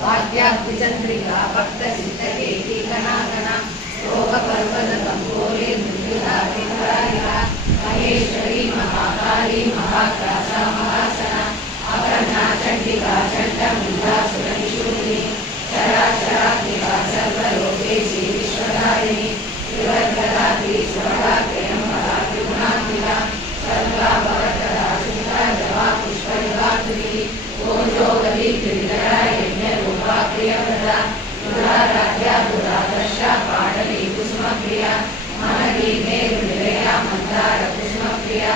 वाद्याब्धिचन्द्रिका भक्तचित्तकेटीकणागणा रोगपर्वतकम्पोले मृत्युधारिधरारिहा महेश्वरी महाकाली महाग्रासा महासना अपर्णा चण्डिका चण्डमुण्डासुरनिशूलिनी चराचरात्मिका सर्वलोकेशी विश्वधारिणी त्रिवर्गदात्री सुरगात्रयम्बरा त्रिगुणात्मिका सर्वा भवतदा शुक्ला जवा पुष्पयुगात्रिः ओजोगरी त्रिविधरा यज्ञरूपा प्रियप्रदा दुराराध्या दुरादर्शा पाटली कुसुमप्रिया मनगी मेरुनिलया मन्दार कुसुमप्रिया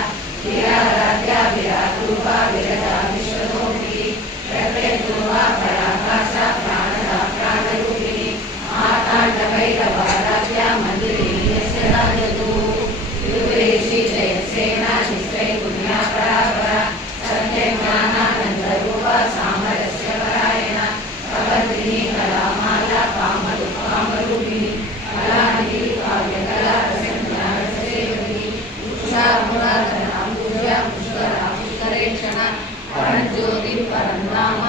विराराध्या विराट्रूपा विरजा विश्वतोमुखी प्रत्येतुर्वा पराकाशा प्राणदा प्राणरूपिणी माताण्डभैरवाराध्या मन्दिरिणी यस्य राजतु विदुरेशी जयसेना निश्चय पुण्या परापरा सत्यज्ञानानन्दरूपा सामरस्य परायणा प्रवर्तिनी कलामाला कामरूपिणी कलानिधि काव्यकला रसज्ञा रससेवनी उषा मुराधना पूज्या पुष्करा पुष्करेक्षणा परञ्ज्योति परन्धाम